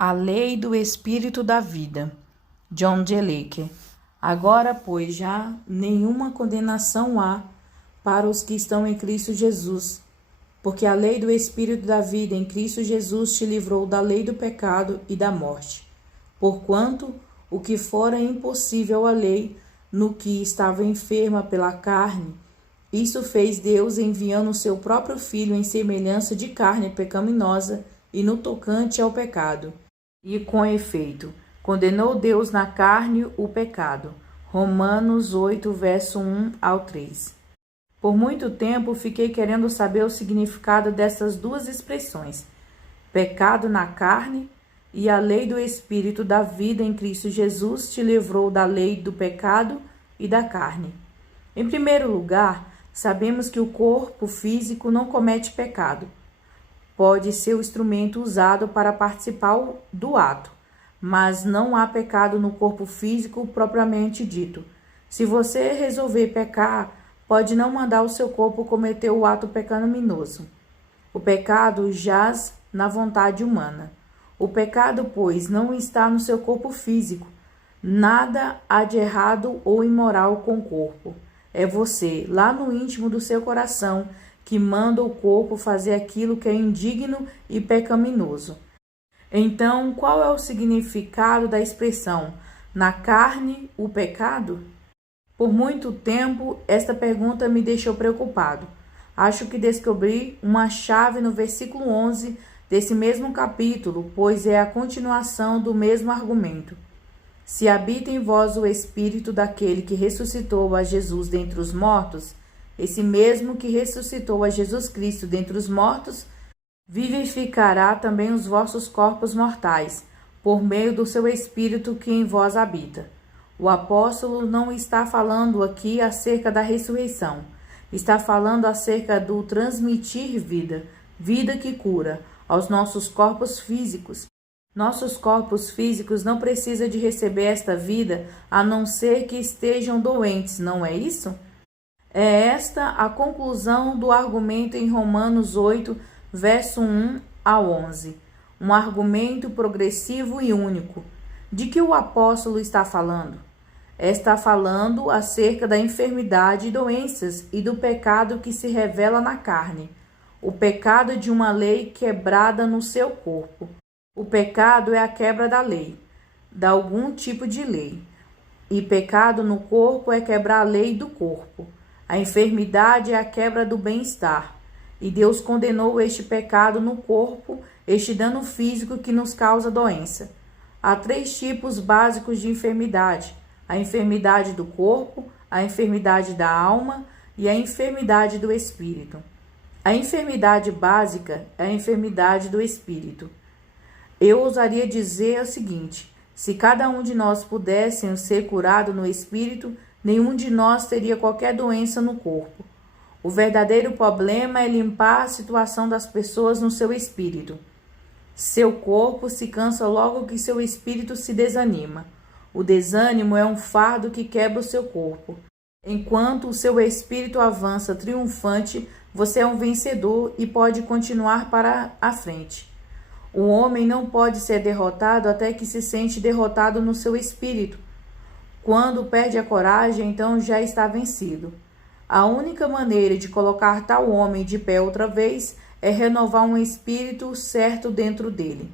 A lei do espírito da vida. John G. Lake. Agora, pois, já nenhuma condenação há para os que estão em Cristo Jesus, porque a lei do espírito da vida em Cristo Jesus te livrou da lei do pecado e da morte. Porquanto o que fora impossível à lei, no que estava enferma pela carne, isso fez Deus enviando o seu próprio Filho em semelhança de carne pecaminosa e no tocante ao pecado. E com efeito, condenou Deus na carne o pecado. Romanos 8, verso 1 ao 3. Por muito tempo fiquei querendo saber o significado dessas duas expressões, pecado na carne e a lei do Espírito da vida em Cristo Jesus te livrou da lei do pecado e da carne. Em primeiro lugar, sabemos que o corpo físico não comete pecado. Pode ser o instrumento usado para participar do ato, mas não há pecado no corpo físico propriamente dito. Se você resolver pecar, pode não mandar o seu corpo cometer o ato pecaminoso. O pecado jaz na vontade humana. O pecado, pois, não está no seu corpo físico. Nada há de errado ou imoral com o corpo. É você, lá no íntimo do seu coração, que manda o corpo fazer aquilo que é indigno e pecaminoso. Então, qual é o significado da expressão na carne o pecado? Por muito tempo, esta pergunta me deixou preocupado. Acho que descobri uma chave no versículo 11 desse mesmo capítulo, pois é a continuação do mesmo argumento. Se habita em vós o Espírito daquele que ressuscitou a Jesus dentre os mortos, esse mesmo que ressuscitou a Jesus Cristo dentre os mortos, vivificará também os vossos corpos mortais, por meio do seu Espírito que em vós habita. O apóstolo não está falando aqui acerca da ressurreição, está falando acerca do transmitir vida, vida que cura, aos nossos corpos físicos. Nossos corpos físicos não precisam de receber esta vida a não ser que estejam doentes, não é isso? É esta a conclusão do argumento em Romanos 8, verso 1 a 11. Um argumento progressivo e único. De que o apóstolo está falando? Está falando acerca da enfermidade e doenças e do pecado que se revela na carne. O pecado de uma lei quebrada no seu corpo. O pecado é a quebra da lei, de algum tipo de lei. E pecado no corpo é quebrar a lei do corpo. A enfermidade é a quebra do bem-estar. E Deus condenou este pecado no corpo, este dano físico que nos causa doença. Há 3 tipos básicos de enfermidade: a enfermidade do corpo, a enfermidade da alma e a enfermidade do espírito. A enfermidade básica é a enfermidade do espírito. Eu ousaria dizer o seguinte: se cada um de nós pudéssemos ser curado no espírito, nenhum de nós teria qualquer doença no corpo. O verdadeiro problema é limpar a situação das pessoas no seu espírito. Seu corpo se cansa logo que seu espírito se desanima. O desânimo é um fardo que quebra o seu corpo. Enquanto o seu espírito avança triunfante, você é um vencedor e pode continuar para a frente. O homem não pode ser derrotado até que se sente derrotado no seu espírito. Quando perde a coragem, então já está vencido. A única maneira de colocar tal homem de pé outra vez é renovar um espírito certo dentro dele.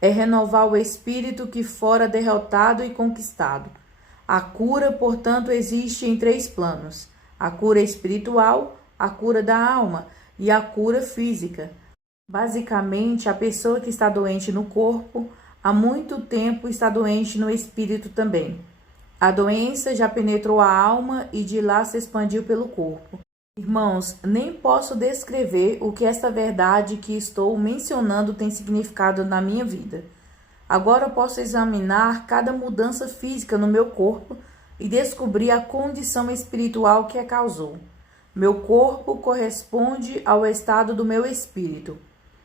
É renovar o espírito que fora derrotado e conquistado. A cura, portanto, existe em 3 planos: a cura espiritual, a cura da alma e a cura física. Basicamente, a pessoa que está doente no corpo, há muito tempo está doente no espírito também. A doença já penetrou a alma e de lá se expandiu pelo corpo. Irmãos, nem posso descrever o que esta verdade que estou mencionando tem significado na minha vida. Agora posso examinar cada mudança física no meu corpo e descobrir a condição espiritual que a causou. Meu corpo corresponde ao estado do meu espírito.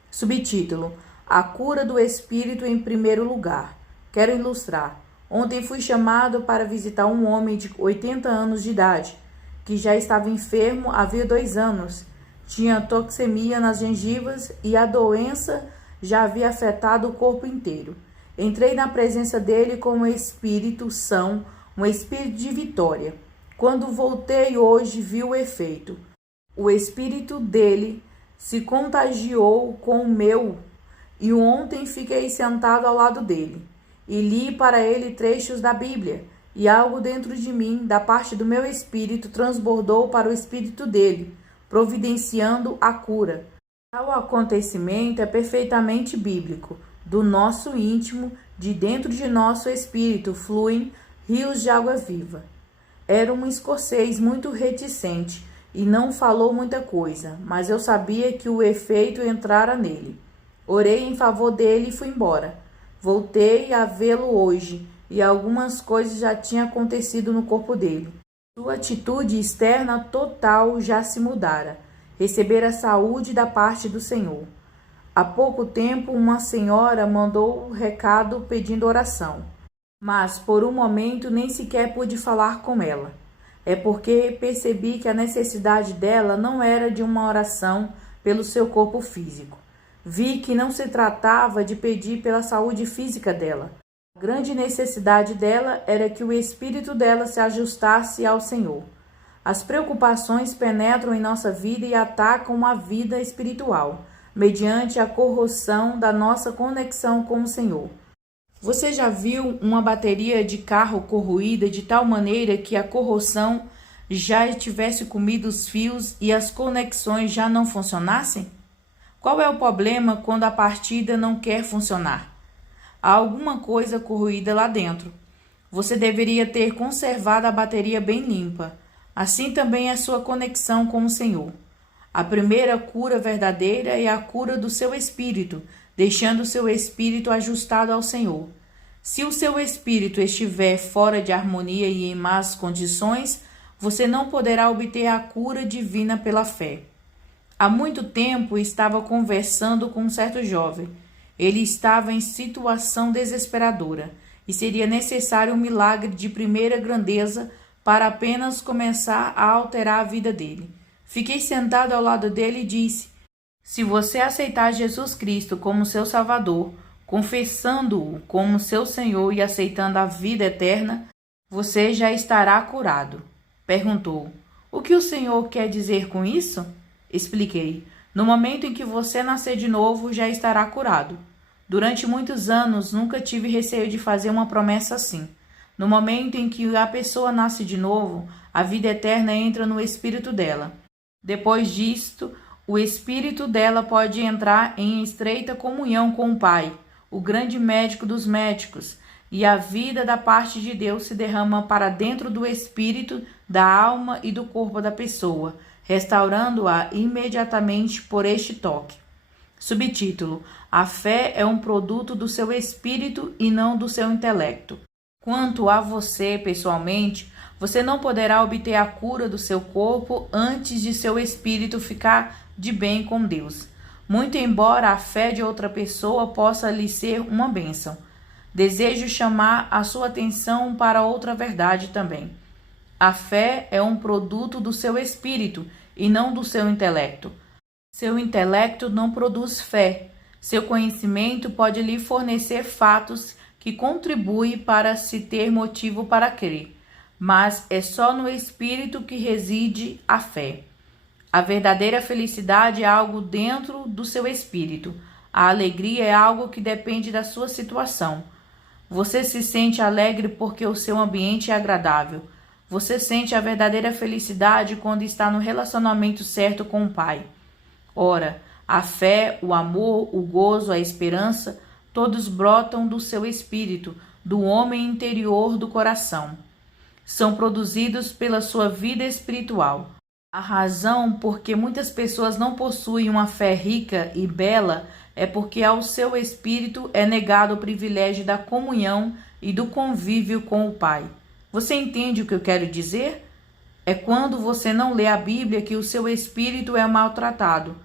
Subtítulo: A cura do espírito em primeiro lugar. Quero ilustrar. Ontem fui chamado para visitar um homem de 80 anos de idade, que já estava enfermo havia 2 anos. Tinha toxemia nas gengivas e a doença já havia afetado o corpo inteiro. Entrei na presença dele com um espírito são, um espírito de vitória. Quando voltei hoje, vi o efeito. O espírito dele se contagiou com o meu, e ontem fiquei sentado ao lado dele, e li para ele trechos da Bíblia, e algo dentro de mim, da parte do meu espírito, transbordou para o espírito dele, providenciando a cura. Tal acontecimento é perfeitamente bíblico. Do nosso íntimo, de dentro de nosso espírito, fluem rios de água viva. Era um escocês muito reticente e não falou muita coisa, mas eu sabia que o efeito entrara nele. Orei em favor dele e fui embora. Voltei a vê-lo hoje e algumas coisas já tinham acontecido no corpo dele. Sua atitude externa total já se mudara. Recebera saúde da parte do Senhor. Há pouco tempo, uma senhora mandou um recado pedindo oração, mas por um momento nem sequer pude falar com ela. É porque percebi que a necessidade dela não era de uma oração pelo seu corpo físico. Vi que não se tratava de pedir pela saúde física dela. A grande necessidade dela era que o espírito dela se ajustasse ao Senhor. As preocupações penetram em nossa vida e atacam a vida espiritual, mediante a corrosão da nossa conexão com o Senhor. Você já viu uma bateria de carro corroída de tal maneira que a corrosão já tivesse comido os fios e as conexões já não funcionassem? Qual é o problema quando a partida não quer funcionar? Há alguma coisa corroída lá dentro. Você deveria ter conservado a bateria bem limpa. Assim também é a sua conexão com o Senhor. A primeira cura verdadeira é a cura do seu espírito, deixando o seu espírito ajustado ao Senhor. Se o seu espírito estiver fora de harmonia e em más condições, você não poderá obter a cura divina pela fé. Há muito tempo estava conversando com um certo jovem. Ele estava em situação desesperadora e seria necessário um milagre de primeira grandeza para apenas começar a alterar a vida dele. Fiquei sentado ao lado dele e disse: se você aceitar Jesus Cristo como seu Salvador, confessando-o como seu Senhor e aceitando a vida eterna, você já estará curado. Perguntou: o que o Senhor quer dizer com isso? Expliquei: no momento em que você nascer de novo, já estará curado. Durante muitos anos, nunca tive receio de fazer uma promessa assim. No momento em que a pessoa nasce de novo, a vida eterna entra no espírito dela. Depois disto, o espírito dela pode entrar em estreita comunhão com o Pai, o grande médico dos médicos, e a vida da parte de Deus se derrama para dentro do espírito, da alma e do corpo da pessoa, restaurando-a imediatamente por este toque. Subtítulo: a fé é um produto do seu espírito e não do seu intelecto. Quanto a você, pessoalmente, você não poderá obter a cura do seu corpo antes de seu espírito ficar de bem com Deus. Muito embora a fé de outra pessoa possa lhe ser uma bênção, desejo chamar a sua atenção para outra verdade também. A fé é um produto do seu espírito e não do seu intelecto. Seu intelecto não produz fé. Seu conhecimento pode lhe fornecer fatos que contribuem para se ter motivo para crer, mas é só no espírito que reside a fé. A verdadeira felicidade é algo dentro do seu espírito. A alegria é algo que depende da sua situação. Você se sente alegre porque o seu ambiente é agradável. Você sente a verdadeira felicidade quando está no relacionamento certo com o Pai. Ora, a fé, o amor, o gozo, a esperança, todos brotam do seu espírito, do homem interior do coração. São produzidos pela sua vida espiritual. A razão por que muitas pessoas não possuem uma fé rica e bela é porque ao seu espírito é negado o privilégio da comunhão e do convívio com o Pai. Você entende o que eu quero dizer? É quando você não lê a Bíblia que o seu espírito é maltratado.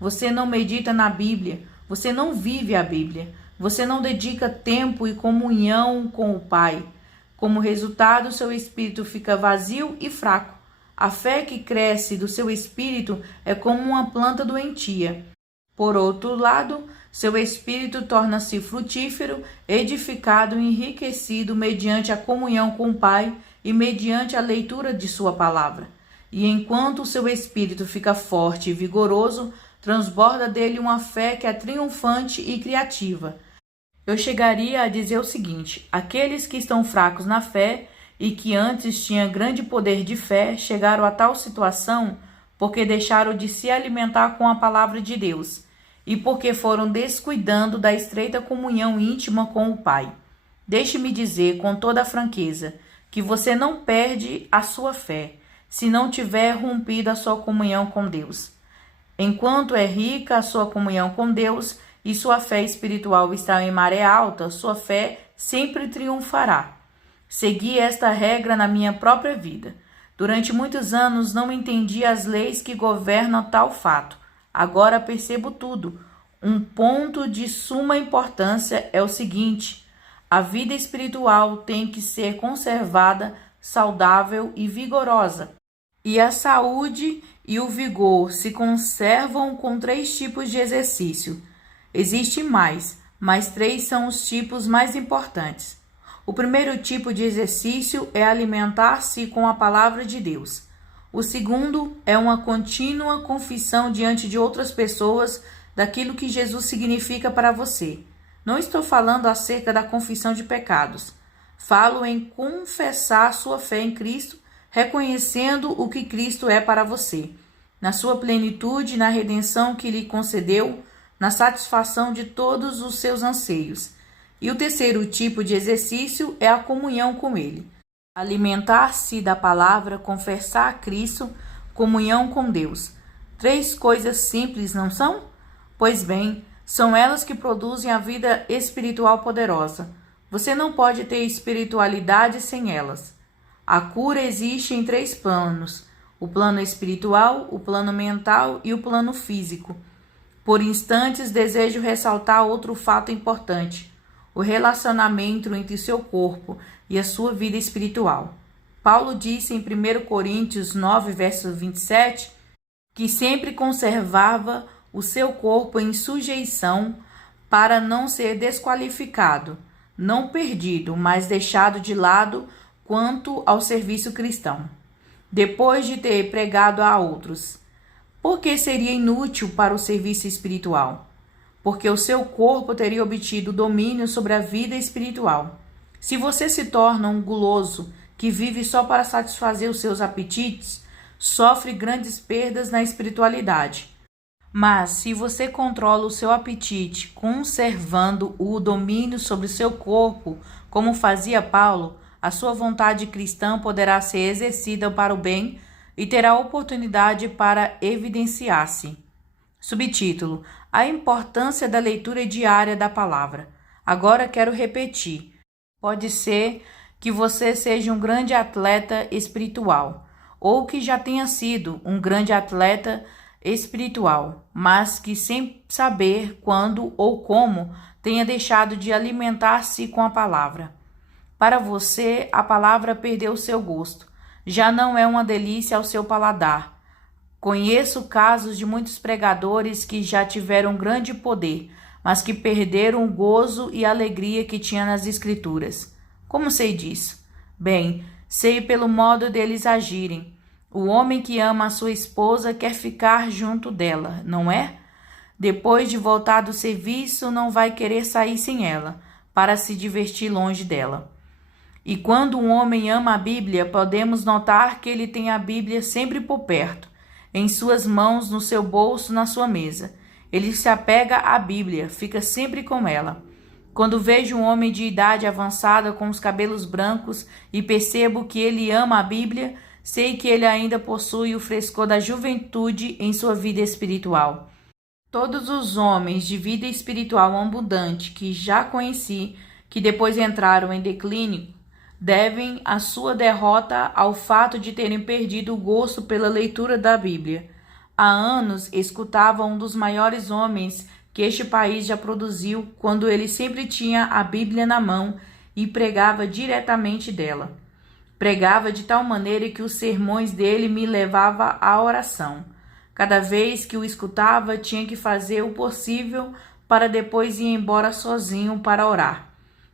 Você não medita na Bíblia, você não vive a Bíblia, você não dedica tempo e comunhão com o Pai. Como resultado, seu espírito fica vazio e fraco. A fé que cresce do seu espírito é como uma planta doentia. Por outro lado, Seu espírito torna-se frutífero, edificado e enriquecido mediante a comunhão com o Pai e mediante a leitura de sua palavra. E enquanto o seu espírito fica forte e vigoroso, transborda dele uma fé que é triunfante e criativa. Eu chegaria a dizer o seguinte: aqueles que estão fracos na fé e que antes tinham grande poder de fé, chegaram a tal situação porque deixaram de se alimentar com a palavra de Deus e porque foram descuidando da estreita comunhão íntima com o Pai. Deixe-me dizer com toda a franqueza que você não perde a sua fé se não tiver rompido a sua comunhão com Deus. Enquanto é rica a sua comunhão com Deus e sua fé espiritual está em maré alta, sua fé sempre triunfará. Segui esta regra na minha própria vida. Durante muitos anos não entendi as leis que governam tal fato. Agora percebo tudo. Um ponto de suma importância é o seguinte: a vida espiritual tem que ser conservada, saudável e vigorosa. E a saúde e o vigor se conservam com 3 tipos de exercício. Existem mais, mas 3 são os tipos mais importantes. O primeiro tipo de exercício é alimentar-se com a palavra de Deus. O segundo é uma contínua confissão diante de outras pessoas daquilo que Jesus significa para você. Não estou falando acerca da confissão de pecados. Falo em confessar sua fé em Cristo, reconhecendo o que Cristo é para você, na sua plenitude, na redenção que lhe concedeu, na satisfação de todos os seus anseios. E o terceiro tipo de exercício é a comunhão com Ele. Alimentar-se da palavra, confessar a Cristo, comunhão com Deus. 3 coisas simples, não são? Pois bem, são elas que produzem a vida espiritual poderosa. Você não pode ter espiritualidade sem elas. A cura existe em 3 planos: o plano espiritual, o plano mental e o plano físico. Por instantes, desejo ressaltar outro fato importante: o relacionamento entre o seu corpo e a sua vida espiritual. Paulo disse em 1 Coríntios 9, verso 27, que sempre conservava o seu corpo em sujeição para não ser desqualificado, não perdido, mas deixado de lado quanto ao serviço cristão. Depois de ter pregado a outros, por que seria inútil para o serviço espiritual? Porque o seu corpo teria obtido domínio sobre a vida espiritual. Se você se torna um guloso que vive só para satisfazer os seus apetites, sofre grandes perdas na espiritualidade. Mas se você controla o seu apetite, conservando o domínio sobre o seu corpo, como fazia Paulo, a sua vontade cristã poderá ser exercida para o bem e terá oportunidade para evidenciar-se. Subtítulo: A importância da leitura diária da palavra. Agora quero repetir. Pode ser que você seja um grande atleta espiritual, ou que já tenha sido um grande atleta espiritual, mas que sem saber quando ou como tenha deixado de alimentar-se com a palavra. Para você, a palavra perdeu seu gosto. Já não é uma delícia ao seu paladar. Conheço casos de muitos pregadores que já tiveram grande poder, mas que perderam o gozo e a alegria que tinha nas Escrituras. Como sei disso? Bem, sei pelo modo deles agirem. O homem que ama a sua esposa quer ficar junto dela, não é? Depois de voltar do serviço, não vai querer sair sem ela, para se divertir longe dela. E quando um homem ama a Bíblia, podemos notar que ele tem a Bíblia sempre por perto, em suas mãos, no seu bolso, na sua mesa. Ele se apega à Bíblia, fica sempre com ela. Quando vejo um homem de idade avançada com os cabelos brancos e percebo que ele ama a Bíblia, sei que ele ainda possui o frescor da juventude em sua vida espiritual. Todos os homens de vida espiritual abundante que já conheci, que depois entraram em declínio, devem a sua derrota ao fato de terem perdido o gosto pela leitura da Bíblia. Há anos escutava um dos maiores homens que este país já produziu, quando ele sempre tinha a Bíblia na mão e pregava diretamente dela. Pregava de tal maneira que os sermões dele me levavam à oração. Cada vez que o escutava, tinha que fazer o possível para depois ir embora sozinho para orar.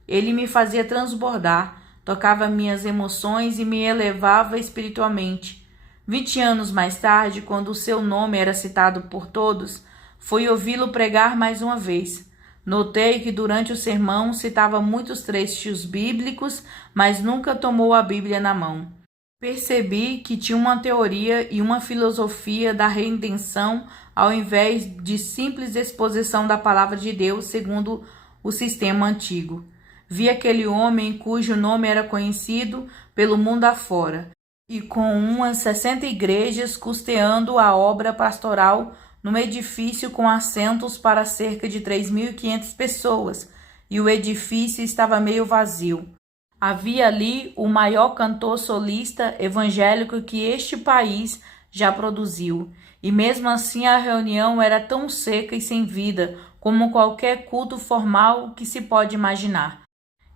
Ele me fazia transbordar, tocava minhas emoções e me elevava espiritualmente. 20 anos mais tarde, quando o seu nome era citado por todos, fui ouvi-lo pregar mais uma vez. Notei que durante o sermão citava muitos trechos bíblicos, mas nunca tomou a Bíblia na mão. Percebi que tinha uma teoria e uma filosofia da redenção ao invés de simples exposição da palavra de Deus segundo o sistema antigo. Vi aquele homem cujo nome era conhecido pelo mundo afora e com umas 60 igrejas custeando a obra pastoral num edifício com assentos para cerca de 3.500 pessoas, e o edifício estava meio vazio. Havia ali o maior cantor solista evangélico que este país já produziu, e mesmo assim a reunião era tão seca e sem vida como qualquer culto formal que se pode imaginar.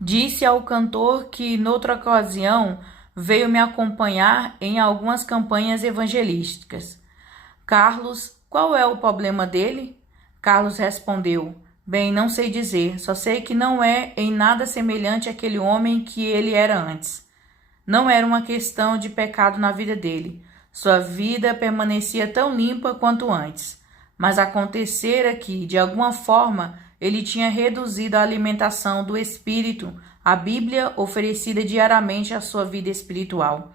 Disse ao cantor que, noutra ocasião, veio me acompanhar em algumas campanhas evangelísticas. Carlos, qual é o problema dele? Carlos respondeu: bem, não sei dizer, só sei que não é em nada semelhante àquele homem que ele era antes. Não era uma questão de pecado na vida dele. Sua vida permanecia tão limpa quanto antes. Mas acontecera que, de alguma forma, ele tinha reduzido a alimentação do espírito, a Bíblia oferecida diariamente à sua vida espiritual.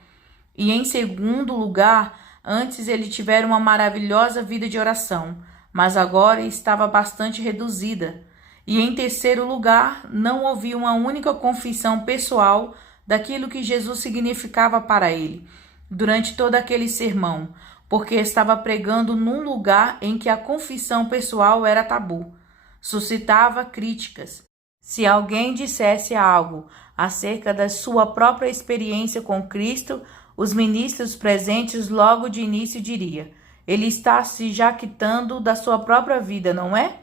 E, em segundo lugar, antes ele tivera uma maravilhosa vida de oração, mas agora estava bastante reduzida. E, em terceiro lugar, não ouvi uma única confissão pessoal daquilo que Jesus significava para ele, durante todo aquele sermão, porque estava pregando num lugar em que a confissão pessoal era tabu. Suscitava críticas. Se alguém dissesse algo acerca da sua própria experiência com Cristo, os ministros presentes logo de início diriam: ele está se jactando da sua própria vida, não é?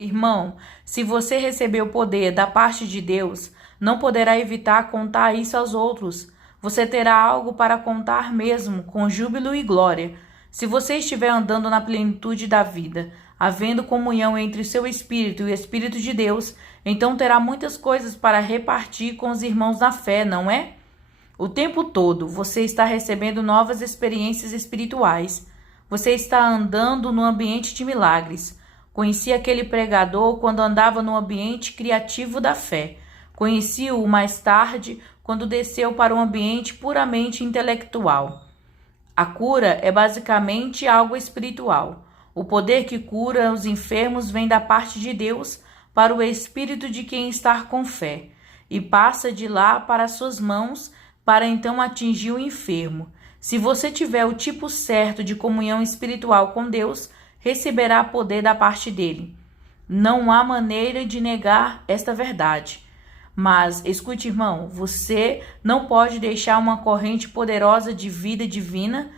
Irmão, se você recebeu poder da parte de Deus, não poderá evitar contar isso aos outros. Você terá algo para contar mesmo, com júbilo e glória. Se você estiver andando na plenitude da vida, havendo comunhão entre o seu espírito e o Espírito de Deus, então terá muitas coisas para repartir com os irmãos na fé, não é? O tempo todo você está recebendo novas experiências espirituais. Você está andando no ambiente de milagres. Conheci aquele pregador quando andava no ambiente criativo da fé. Conheci-o mais tarde quando desceu para um ambiente puramente intelectual. A cura é basicamente algo espiritual. O poder que cura os enfermos vem da parte de Deus para o espírito de quem está com fé e passa de lá para suas mãos para então atingir o enfermo. Se você tiver o tipo certo de comunhão espiritual com Deus, receberá poder da parte dele. Não há maneira de negar esta verdade. Mas, escute, irmão, você não pode deixar uma corrente poderosa de vida divina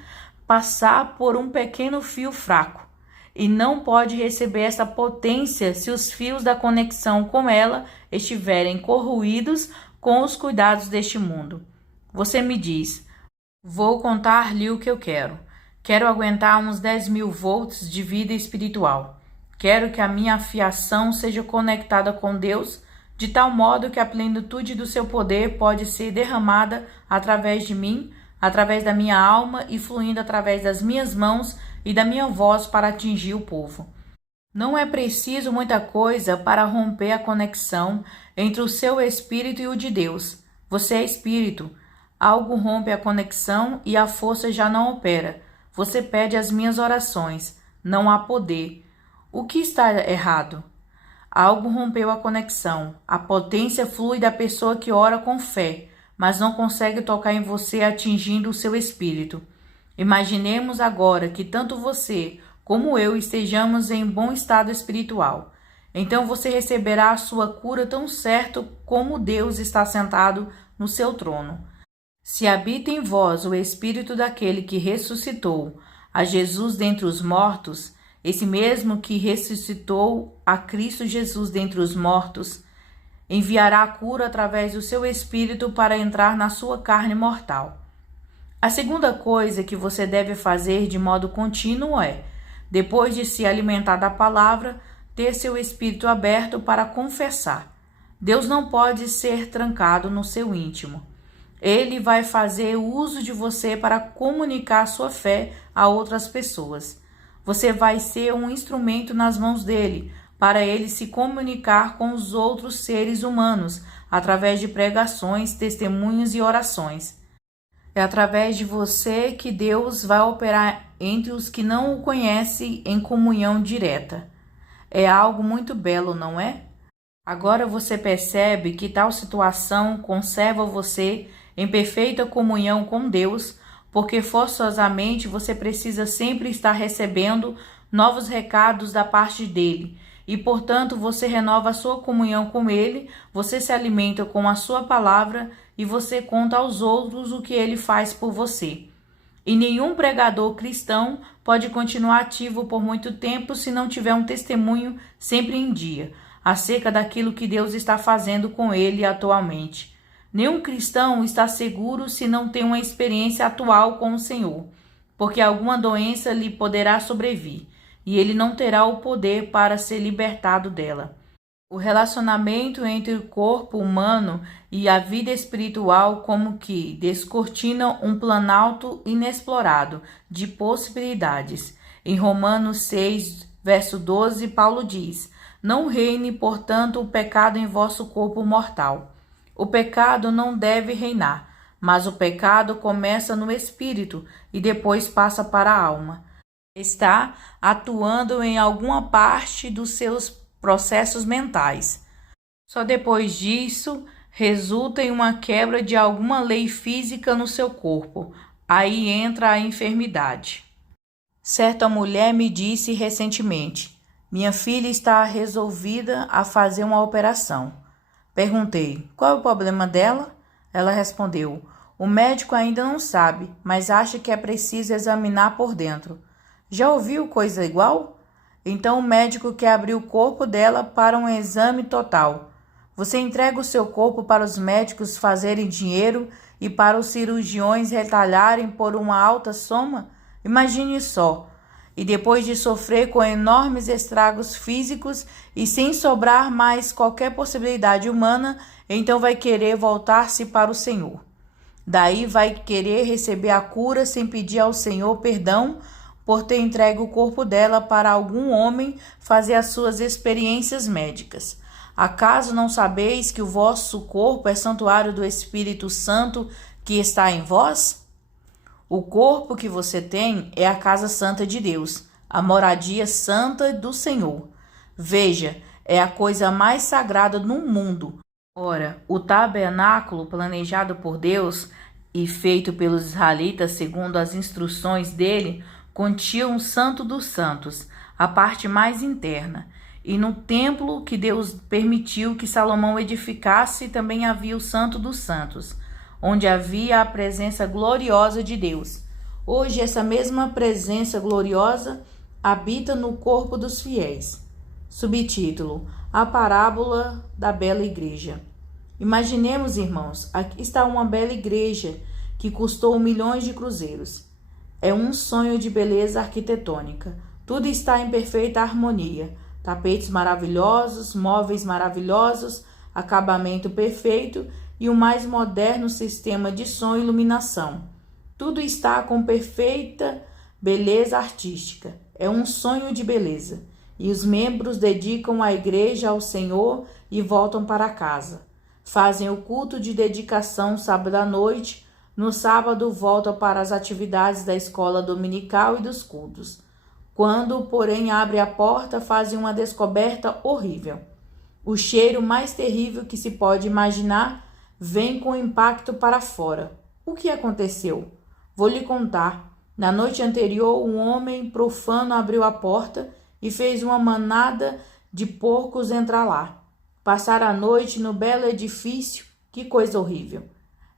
passar por um pequeno fio fraco. E não pode receber essa potência se os fios da conexão com ela estiverem corroídos com os cuidados deste mundo. Você me diz: vou contar-lhe o que eu quero. Quero aguentar uns 10.000 volts de vida espiritual. Quero que a minha fiação seja conectada com Deus, de tal modo que a plenitude do seu poder pode ser derramada através de mim, através da minha alma e fluindo através das minhas mãos e da minha voz para atingir o povo. Não é preciso muita coisa para romper a conexão entre o seu espírito e o de Deus. Você é espírito. Algo rompe a conexão e a força já não opera. Você pede as minhas orações. Não há poder. O que está errado? Algo rompeu a conexão. A potência flui da pessoa que ora com fé, mas não consegue tocar em você atingindo o seu espírito. Imaginemos agora que tanto você como eu estejamos em bom estado espiritual. Então você receberá a sua cura tão certo como Deus está sentado no seu trono. Se habita em vós o espírito daquele que ressuscitou a Jesus dentre os mortos, esse mesmo que ressuscitou a Cristo Jesus dentre os mortos, enviará a cura através do seu espírito para entrar na sua carne mortal. A segunda coisa que você deve fazer de modo contínuo é, depois de se alimentar da palavra, ter seu espírito aberto para confessar. Deus não pode ser trancado no seu íntimo. Ele vai fazer uso de você para comunicar sua fé a outras pessoas. Você vai ser um instrumento nas mãos dele, para ele se comunicar com os outros seres humanos, através de pregações, testemunhos e orações. É através de você que Deus vai operar entre os que não o conhecem em comunhão direta. É algo muito belo, não é? Agora você percebe que tal situação conserva você em perfeita comunhão com Deus, porque forçosamente você precisa sempre estar recebendo novos recados da parte dele, e portanto você renova a sua comunhão com ele, você se alimenta com a sua palavra e você conta aos outros o que ele faz por você. E nenhum pregador cristão pode continuar ativo por muito tempo se não tiver um testemunho sempre em dia, acerca daquilo que Deus está fazendo com ele atualmente. Nenhum cristão está seguro se não tem uma experiência atual com o Senhor, porque alguma doença lhe poderá sobrevir, e ele não terá o poder para ser libertado dela. O relacionamento entre o corpo humano e a vida espiritual como que descortina um planalto inexplorado de possibilidades. Em Romanos 6, verso 12, Paulo diz: "Não reine, portanto, o pecado em vosso corpo mortal." O pecado não deve reinar, mas o pecado começa no espírito e depois passa para a alma. Está atuando em alguma parte dos seus processos mentais. Só depois disso resulta em uma quebra de alguma lei física no seu corpo. Aí entra a enfermidade. Certa mulher me disse recentemente: "Minha filha está resolvida a fazer uma operação." Perguntei: "Qual é o problema dela?" Ela respondeu: "O médico ainda não sabe, mas acha que é preciso examinar por dentro." Já ouviu coisa igual? Então o médico quer abrir o corpo dela para um exame total. Você entrega o seu corpo para os médicos fazerem dinheiro e para os cirurgiões retalharem por uma alta soma? Imagine só. E depois de sofrer com enormes estragos físicos e sem sobrar mais qualquer possibilidade humana, então vai querer voltar-se para o Senhor. Daí vai querer receber a cura sem pedir ao Senhor perdão por ter entregue o corpo dela para algum homem fazer as suas experiências médicas. Acaso não sabeis que o vosso corpo é santuário do Espírito Santo que está em vós? O corpo que você tem é a casa santa de Deus, a moradia santa do Senhor. Veja, é a coisa mais sagrada no mundo. Ora, o tabernáculo planejado por Deus e feito pelos israelitas segundo as instruções dele continha um santo dos santos, a parte mais interna. E no templo que Deus permitiu que Salomão edificasse também havia o santo dos santos, onde havia a presença gloriosa de Deus. Hoje essa mesma presença gloriosa habita no corpo dos fiéis. Subtítulo: A parábola da bela igreja. Imaginemos, irmãos, aqui está uma bela igreja que custou milhões de cruzeiros. É um sonho de beleza arquitetônica. Tudo está em perfeita harmonia. Tapetes maravilhosos, móveis maravilhosos, acabamento perfeito e o mais moderno sistema de som e iluminação. Tudo está com perfeita beleza artística. É um sonho de beleza. E os membros dedicam a igreja ao Senhor e voltam para casa. Fazem o culto de dedicação sábado à noite. No sábado, voltam para as atividades da escola dominical e dos cultos. Quando, porém, abre a porta, fazem uma descoberta horrível. O cheiro mais terrível que se pode imaginar vem com impacto para fora. O que aconteceu? Vou lhe contar. Na noite anterior, um homem profano abriu a porta e fez uma manada de porcos entrar lá. Passar a noite no belo edifício, que coisa horrível.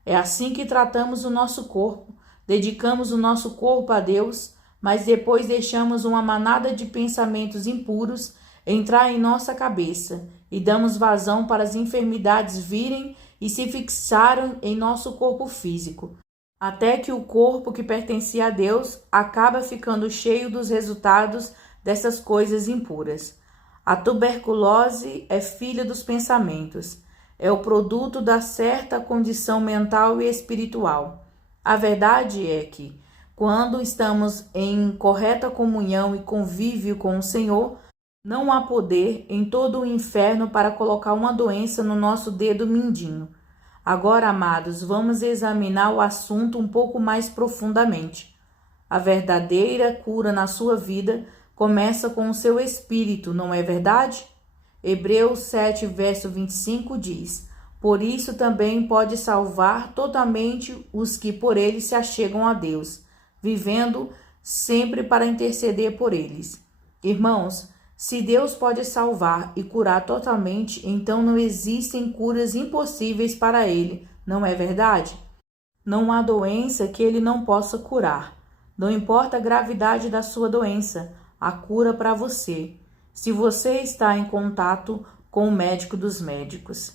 É assim que tratamos o nosso corpo. Dedicamos o nosso corpo a Deus, mas depois deixamos uma manada de pensamentos impuros entrar em nossa cabeça e damos vazão para as enfermidades virem e se fixaram em nosso corpo físico, até que o corpo que pertencia a Deus acaba ficando cheio dos resultados dessas coisas impuras. A tuberculose é filha dos pensamentos, é o produto da certa condição mental e espiritual. A verdade é que, quando estamos em correta comunhão e convívio com o Senhor, não há poder em todo o inferno para colocar uma doença no nosso dedo mindinho. Agora, amados, vamos examinar o assunto um pouco mais profundamente. A verdadeira cura na sua vida começa com o seu espírito, não é verdade? Hebreus 7, verso 25 diz: Por isso também pode salvar totalmente os que por ele se achegam a Deus, vivendo sempre para interceder por eles. Irmãos, se Deus pode salvar e curar totalmente, então não existem curas impossíveis para ele, não é verdade? Não há doença que ele não possa curar. Não importa a gravidade da sua doença, a cura para você, se você está em contato com o médico dos médicos.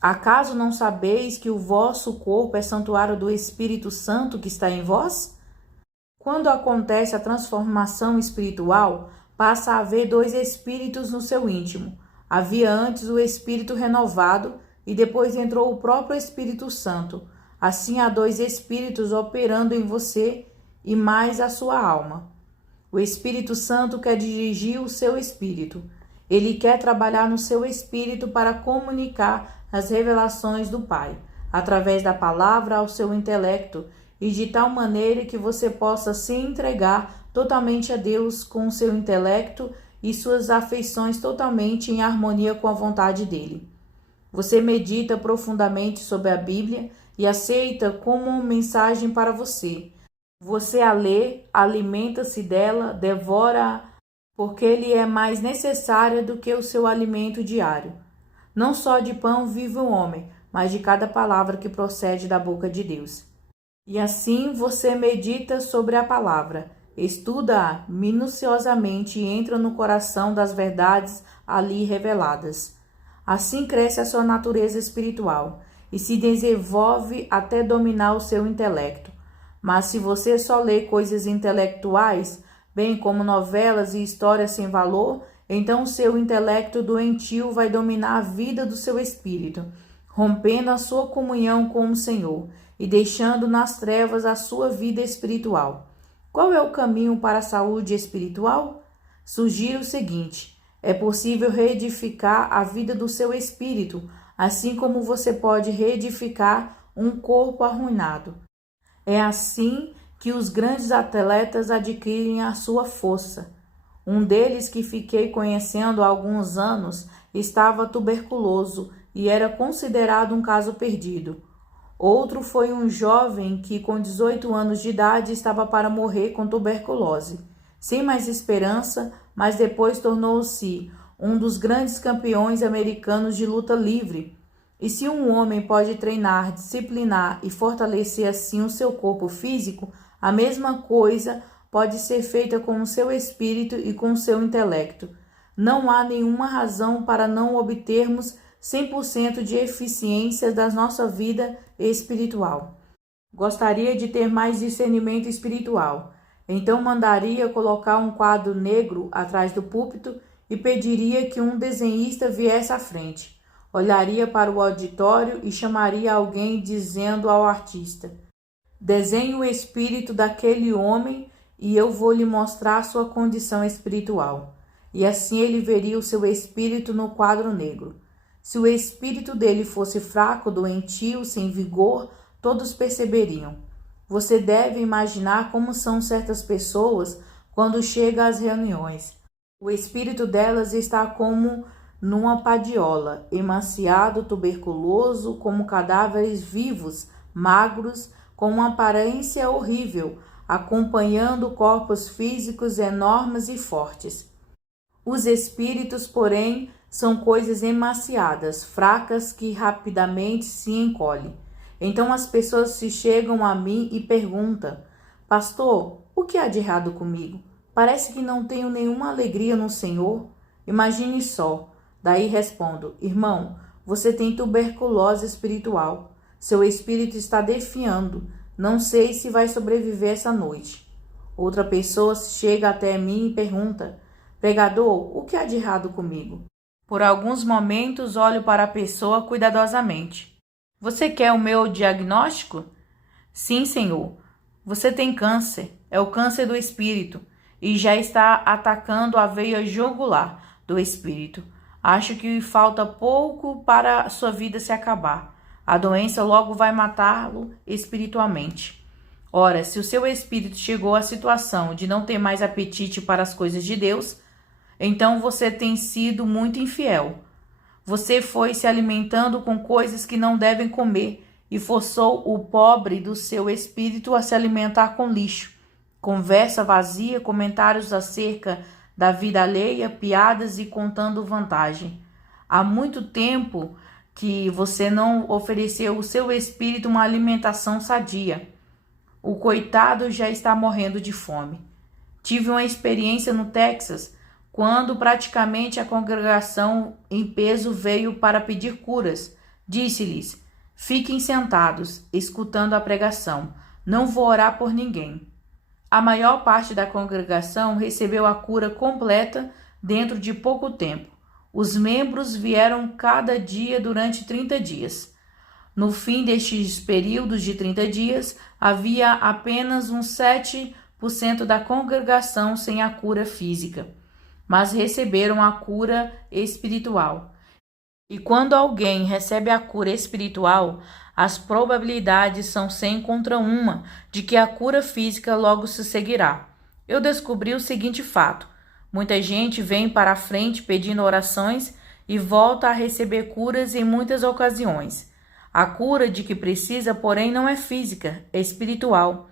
Acaso não sabeis que o vosso corpo é santuário do Espírito Santo que está em vós? Quando acontece a transformação espiritual, passa a haver dois espíritos no seu íntimo. Havia antes o Espírito renovado e depois entrou o próprio Espírito Santo. Assim há dois espíritos operando em você e mais a sua alma. O Espírito Santo quer dirigir o seu espírito. Ele quer trabalhar no seu espírito para comunicar as revelações do Pai, através da palavra ao seu intelecto, e de tal maneira que você possa se entregar totalmente a Deus com o seu intelecto e suas afeições totalmente em harmonia com a vontade dele. Você medita profundamente sobre a Bíblia e aceita como uma mensagem para você. Você a lê, alimenta-se dela, devora-a, porque lhe é mais necessária do que o seu alimento diário. Não só de pão vive o homem, mas de cada palavra que procede da boca de Deus. E assim você medita sobre a palavra, estuda-a minuciosamente e entra no coração das verdades ali reveladas. Assim cresce a sua natureza espiritual e se desenvolve até dominar o seu intelecto. Mas se você só lê coisas intelectuais, bem como novelas e histórias sem valor, então o seu intelecto doentio vai dominar a vida do seu espírito, rompendo a sua comunhão com o Senhor e deixando nas trevas a sua vida espiritual. Qual é o caminho para a saúde espiritual? Sugiro o seguinte: é possível reedificar a vida do seu espírito, assim como você pode reedificar um corpo arruinado. É assim que os grandes atletas adquirem a sua força. Um deles, que fiquei conhecendo há alguns anos, estava tuberculoso e era considerado um caso perdido. Outro foi um jovem que, com 18 anos de idade, estava para morrer com tuberculose, sem mais esperança, mas depois tornou-se um dos grandes campeões americanos de luta livre. E se um homem pode treinar, disciplinar e fortalecer assim o seu corpo físico, a mesma coisa pode ser feita com o seu espírito e com o seu intelecto. Não há nenhuma razão para não obtermos 100% de eficiência da nossa vida espiritual. Gostaria de ter mais discernimento espiritual. Então mandaria colocar um quadro negro atrás do púlpito e pediria que um desenhista viesse à frente. Olharia para o auditório e chamaria alguém dizendo ao artista: desenhe o espírito daquele homem e eu vou lhe mostrar sua condição espiritual. E assim ele veria o seu espírito no quadro negro. Se o espírito dele fosse fraco, doentio, sem vigor, todos perceberiam. Você deve imaginar como são certas pessoas quando chega às reuniões. O espírito delas está como numa padiola, emaciado, tuberculoso, como cadáveres vivos, magros, com uma aparência horrível, acompanhando corpos físicos enormes e fortes. Os espíritos, porém, são coisas emaciadas, fracas, que rapidamente se encolhem. Então as pessoas se chegam a mim e perguntam: pastor, o que há de errado comigo? Parece que não tenho nenhuma alegria no Senhor. Imagine só. Daí respondo: irmão, você tem tuberculose espiritual. Seu espírito está definhando. Não sei se vai sobreviver essa noite. Outra pessoa chega até mim e pergunta: Pregador, o que há de errado comigo? Por alguns momentos olho para a pessoa cuidadosamente. Você quer o meu diagnóstico? Sim, senhor. Você tem câncer. É o câncer do espírito e já está atacando a veia jugular do espírito. Acho que falta pouco para sua vida se acabar. A doença logo vai matá-lo espiritualmente. Ora, se o seu espírito chegou à situação de não ter mais apetite para as coisas de Deus, então você tem sido muito infiel. Você foi se alimentando com coisas que não devem comer e forçou o pobre do seu espírito a se alimentar com lixo. Conversa vazia, comentários acerca da vida alheia, piadas e contando vantagem. Há muito tempo que você não ofereceu ao seu espírito uma alimentação sadia. O coitado já está morrendo de fome. Tive uma experiência no Texas, quando praticamente a congregação em peso veio para pedir curas. Disse-lhes: fiquem sentados, escutando a pregação. Não vou orar por ninguém. A maior parte da congregação recebeu a cura completa dentro de pouco tempo. Os membros vieram cada dia durante 30 dias. No fim destes períodos de 30 dias, havia apenas uns 7% da congregação sem a cura física, mas receberam a cura espiritual. E quando alguém recebe a cura espiritual, as probabilidades são 100 contra 1 de que a cura física logo se seguirá. Eu descobri o seguinte fato: muita gente vem para a frente pedindo orações e volta a receber curas em muitas ocasiões. A cura de que precisa, porém, não é física, é espiritual.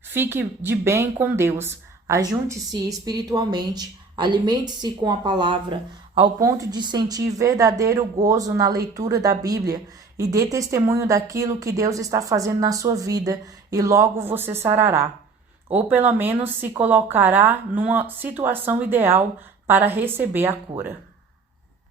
Fique de bem com Deus, ajunte-se espiritualmente, alimente-se com a palavra, ao ponto de sentir verdadeiro gozo na leitura da Bíblia e dê testemunho daquilo que Deus está fazendo na sua vida, e logo você sarará. Ou pelo menos se colocará numa situação ideal para receber a cura.